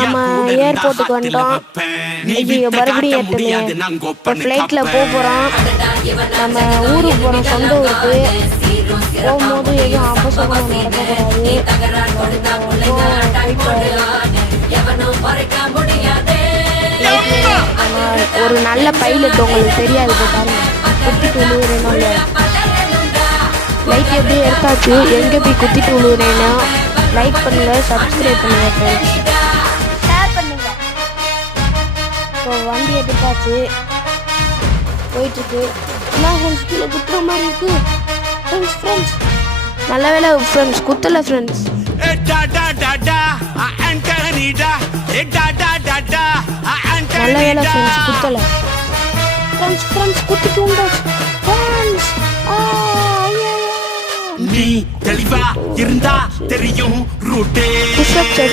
நம்ம ஏர்போர்ட்டுக்கு வந்துட்டோம். ஐயோ மறுபடியும் ஏற்றுமே. இப்போ ஃப்ளைட்டில் போகிறோம். நம்ம ஊருக்கு போகிறோம், சொந்த ஊருக்கு. போகும்போது எதுவும் அபசகுணம் நடக்கக்கூடாது. ஒரு நல்ல பைலட் உங்களுக்கு தெரியாது பாருங்க. குத்திட்டு விழுவுறேனோ இல்லையா. லைட் எப்படி எடுத்தாச்சு. எங்கே போய் குத்திட்டு விழுவுறேன்னா லைக் பண்ணுங்க, சப்ஸ்கிரைப் பண்ணுங்க ஃப்ரெண்ட்ஸ், ஷேர் பண்ணுங்க. இப்போ வண்டி எடுத்தாச்சு, போயிட்டுருக்கு. என்ன ஃப்ரெண்ட்ஸ் கீழே குத்துற மாதிரி இருக்கு ஃப்ரெண்ட்ஸ். நல்ல வேலை ஃப்ரெண்ட்ஸ் குத்தலை ஃப்ரெண்ட்ஸ். நல்ல வேலை ஃப்ரெண்ட்ஸ் குத்தலை ஃப்ரெண்ட்ஸ். குத்திட்டு உண்டாச்சு ஃப்ரெண்ட்ஸ். நீ தெளிவா இருந்தா தெரியும் ரூட்டே.